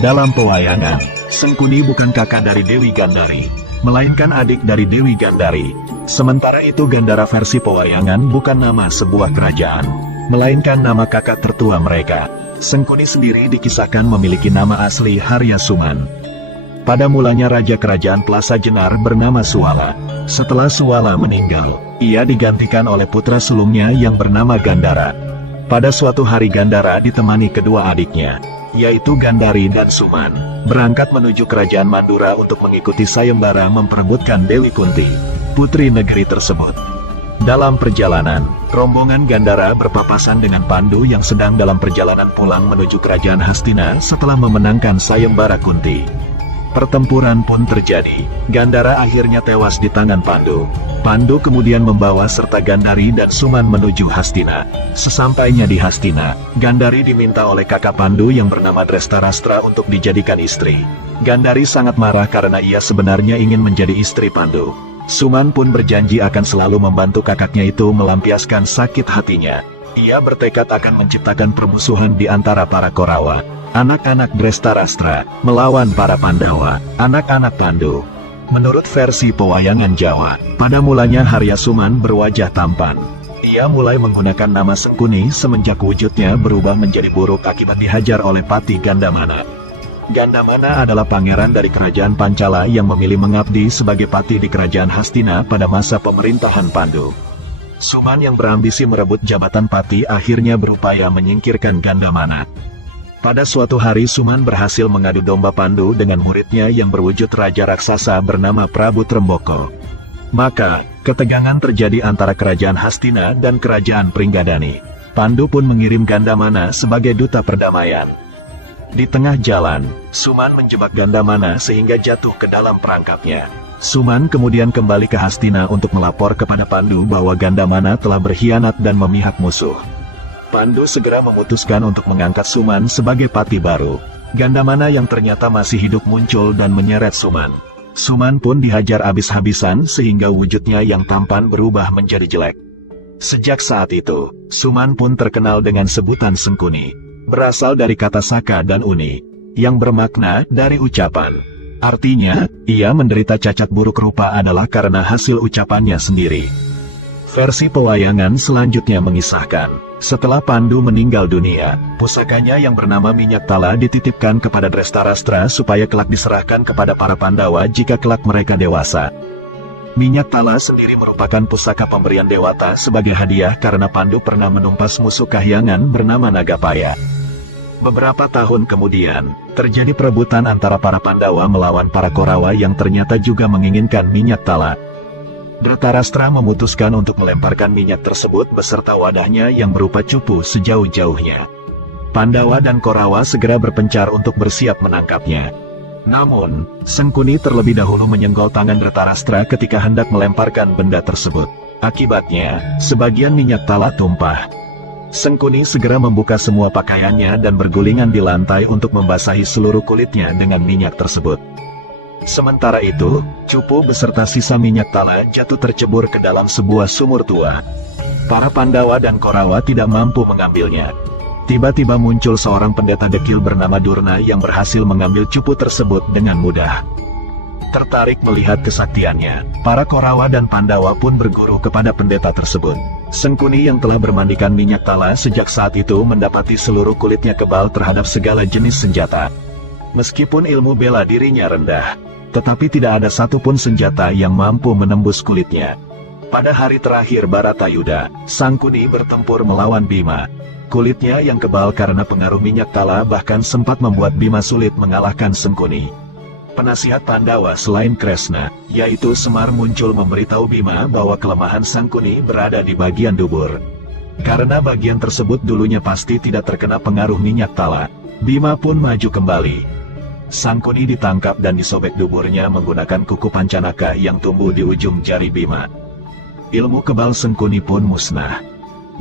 Dalam pewayangan, Sengkuni bukan kakak dari Dewi Gandari, melainkan adik dari Dewi Gandari. Sementara itu Gandara versi pewayangan bukan nama sebuah kerajaan, melainkan nama kakak tertua mereka. Sengkuni sendiri dikisahkan memiliki nama asli Haryasuman. Pada mulanya Raja Kerajaan Plasa Jenar bernama Suwala. Setelah Suwala meninggal, ia digantikan oleh putra sulungnya yang bernama Gandara. Pada suatu hari Gandara ditemani kedua adiknya, yaitu Gandari dan Suman, berangkat menuju kerajaan Mandura untuk mengikuti sayembara memperebutkan Dewi Kunti, putri negeri tersebut. Dalam perjalanan, rombongan Gandara berpapasan dengan Pandu yang sedang dalam perjalanan pulang menuju kerajaan Hastina setelah memenangkan sayembara Kunti. Pertempuran pun terjadi. Gandara akhirnya tewas di tangan Pandu. Pandu kemudian membawa serta Gandari dan Suman menuju Hastina. Sesampainya di Hastina, Gandari diminta oleh kakak Pandu yang bernama Drestarastra untuk dijadikan istri. Gandari sangat marah karena ia sebenarnya ingin menjadi istri Pandu. Suman pun berjanji akan selalu membantu kakaknya itu melampiaskan sakit hatinya. Ia bertekad akan menciptakan permusuhan di antara para Korawa, anak-anak Drestarastra, melawan para Pandawa, anak-anak Pandu. Menurut versi pewayangan Jawa, pada mulanya Haryasuman berwajah tampan. Ia mulai menggunakan nama Sengkuni semenjak wujudnya berubah menjadi buruk akibat dihajar oleh Pati Gandamana. Gandamana adalah pangeran dari kerajaan Pancala yang memilih mengabdi sebagai pati di kerajaan Hastina pada masa pemerintahan Pandu. Suman yang berambisi merebut jabatan pati akhirnya berupaya menyingkirkan Gandamana. Pada suatu hari Suman berhasil mengadu domba Pandu dengan muridnya yang berwujud raja raksasa bernama Prabu Tremboko. Maka, ketegangan terjadi antara kerajaan Hastina dan kerajaan Pringgadani. Pandu pun mengirim Gandamana sebagai duta perdamaian. Di tengah jalan, Suman menjebak Gandamana sehingga jatuh ke dalam perangkapnya. Suman kemudian kembali ke Hastina untuk melapor kepada Pandu bahwa Gandamana telah berkhianat dan memihak musuh. Pandu segera memutuskan untuk mengangkat Suman sebagai pati baru. Gandamana yang ternyata masih hidup muncul dan menyeret Suman. Suman pun dihajar habis-habisan sehingga wujudnya yang tampan berubah menjadi jelek. Sejak saat itu, Suman pun terkenal dengan sebutan Sengkuni. Berasal dari kata Saka dan Uni, yang bermakna dari ucapan. Artinya, ia menderita cacat buruk rupa adalah karena hasil ucapannya sendiri. Versi pewayangan selanjutnya mengisahkan, setelah Pandu meninggal dunia, pusakanya yang bernama minyak tala dititipkan kepada Drestarastra supaya kelak diserahkan kepada para Pandawa jika kelak mereka dewasa. Minyak tala sendiri merupakan pusaka pemberian Dewata sebagai hadiah karena Pandu pernah menumpas musuh kahyangan bernama Nagapaya. Beberapa tahun kemudian, terjadi perebutan antara para Pandawa melawan para Korawa yang ternyata juga menginginkan minyak tala. Dhritarashtra memutuskan untuk melemparkan minyak tersebut beserta wadahnya yang berupa cupu sejauh-jauhnya. Pandawa dan Korawa segera berpencar untuk bersiap menangkapnya. Namun, Sengkuni terlebih dahulu menyenggol tangan Dhritarashtra ketika hendak melemparkan benda tersebut. Akibatnya, sebagian minyak tala tumpah. Sengkuni segera membuka semua pakaiannya dan bergulingan di lantai untuk membasahi seluruh kulitnya dengan minyak tersebut. Sementara itu, cupu beserta sisa minyak tala jatuh tercebur ke dalam sebuah sumur tua. Para Pandawa dan Korawa tidak mampu mengambilnya. Tiba-tiba muncul seorang pendeta dekil bernama Durna yang berhasil mengambil cupu tersebut dengan mudah. Tertarik melihat kesaktiannya, para Korawa dan Pandawa pun berguru kepada pendeta tersebut. Sengkuni yang telah bermandikan minyak tala sejak saat itu mendapati seluruh kulitnya kebal terhadap segala jenis senjata. Meskipun ilmu bela dirinya rendah, tetapi tidak ada satupun senjata yang mampu menembus kulitnya. Pada hari terakhir Baratayuda, Sangkuni bertempur melawan Bima. Kulitnya yang kebal karena pengaruh minyak tala bahkan sempat membuat Bima sulit mengalahkan Sengkuni. Penasihat Pandawa selain Kresna, yaitu Semar muncul memberitahu Bima bahwa kelemahan Sangkuni berada di bagian dubur. Karena bagian tersebut dulunya pasti tidak terkena pengaruh minyak tala, Bima pun maju kembali. Sangkuni ditangkap dan disobek duburnya menggunakan kuku pancanaka yang tumbuh di ujung jari Bima. Ilmu kebal Sengkuni pun musnah.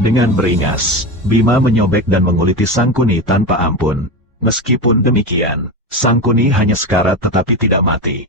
Dengan beringas, Bima menyobek dan menguliti Sangkuni tanpa ampun. Meskipun demikian, Sangkuni hanya sekarat tetapi tidak mati.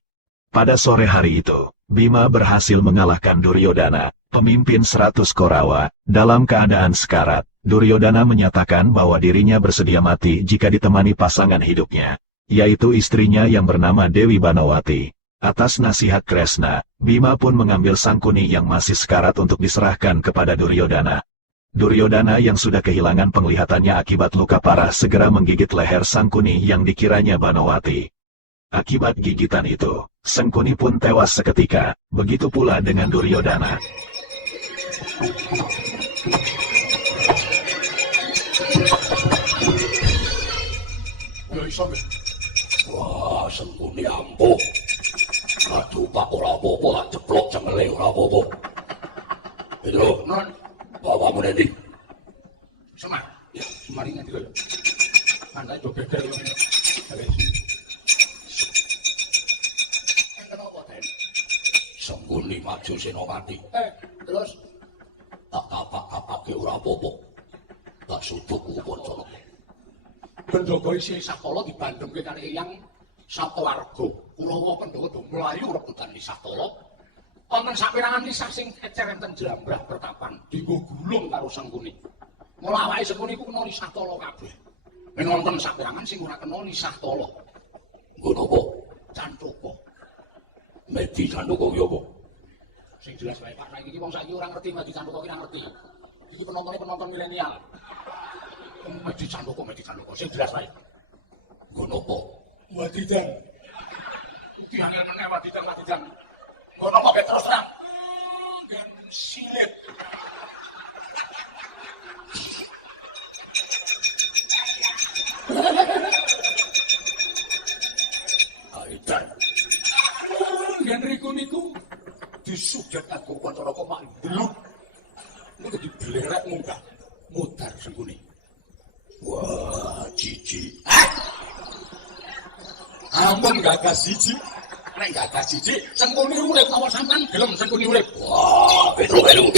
Pada sore hari itu, Bima berhasil mengalahkan Duryodana, pemimpin 100 Korawa, dalam keadaan sekarat. Duryodana menyatakan bahwa dirinya bersedia mati jika ditemani pasangan hidupnya, yaitu istrinya yang bernama Dewi Banawati. Atas nasihat Kresna, Bima pun mengambil Sangkuni yang masih sekarat untuk diserahkan kepada Duryodana. Duryodana yang sudah kehilangan penglihatannya akibat luka parah segera menggigit leher Sangkuni yang dikiranya Banawati. Akibat gigitan itu, Sangkuni pun tewas seketika, begitu pula dengan Duryodana. Wah, Sangkuni ampuh. Aduh, Pak, ora apa-apa lah, jeblok jemele ora apa-apa. Itu, non, bawamu nanti. Semar, ya, Semar ingat itu. Anda itu beker loh. Kenapa, Ten? Sangkuni maju Senopati. Terus? Tak kapak-kapake ora apa-apa. Tak suduk kupon colok. Pendogo isi Sakala dibandemke kali Eyang Sapawarga. Kulawa Pandhawa do mlayu rebutan Sakala. Wonten saperangan lisah sing ecer enten jlambrah pertapan dienggo gulung karo Sangkuni. Mula awake Sangkuni ku kena Sakala kabeh. Ning wonten saperangan sing ora kena Sakala. Nggo napa? Cantaka. Medi cantaka ki apa? Sing jelas wae Pak, saiki wong saiki ora ngerti medi cantaka ki ora ngerti. Iki penonton milenial. Medi cantaka, sing jelas wae. Nggo napa? Wadidan. Bukti angel meneh wadidan. Nggo napa terus terang? Gen silit. Aidan. Gen riku niku disuget aku Pancaraka mak deluk. Niku diblerek munggah. Mudar Sangkuni. Wah, cici. Ampun gagas siji. Nek gagas siji, Sangkuni urip apa sampean gelem Sangkuni urip? Wah, belu-belu.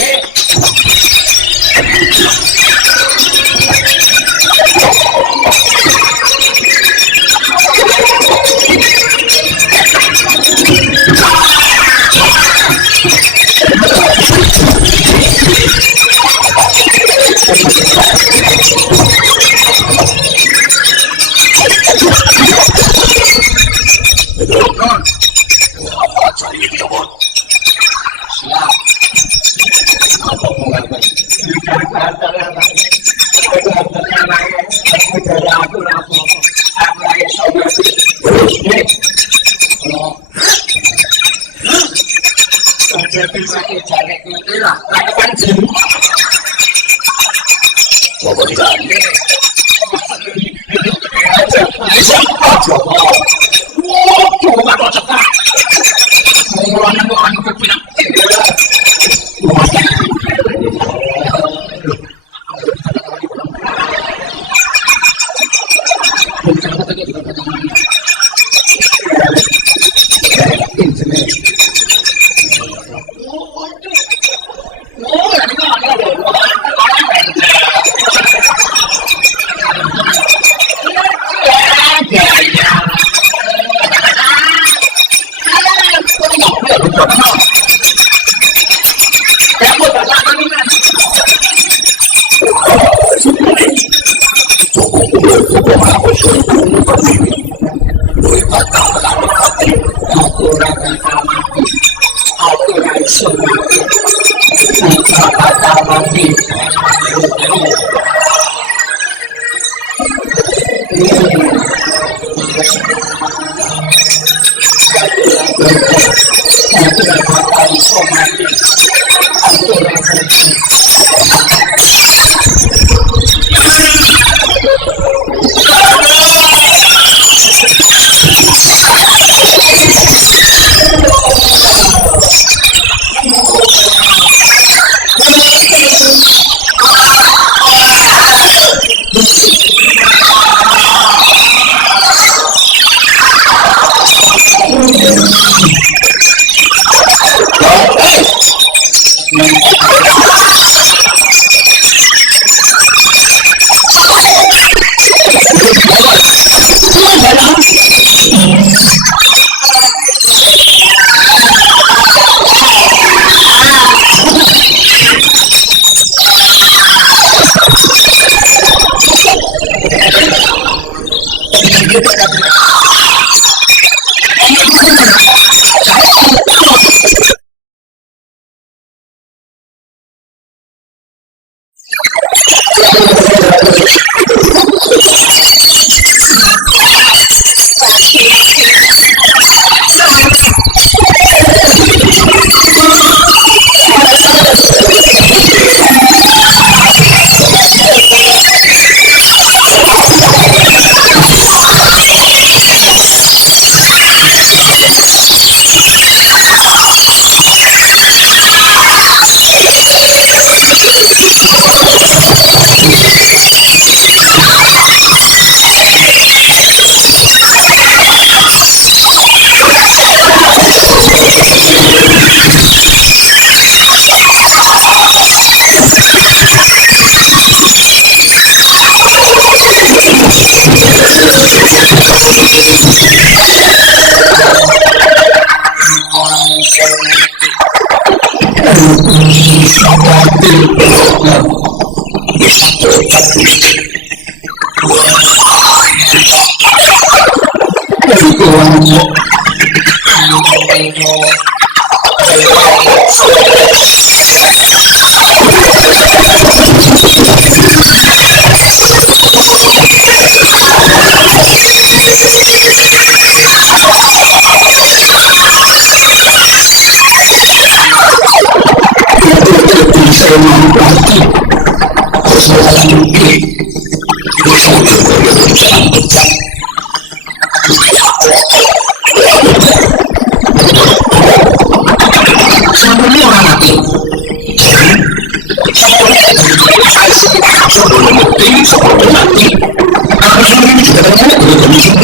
Aku sendiri juga kadang-kadang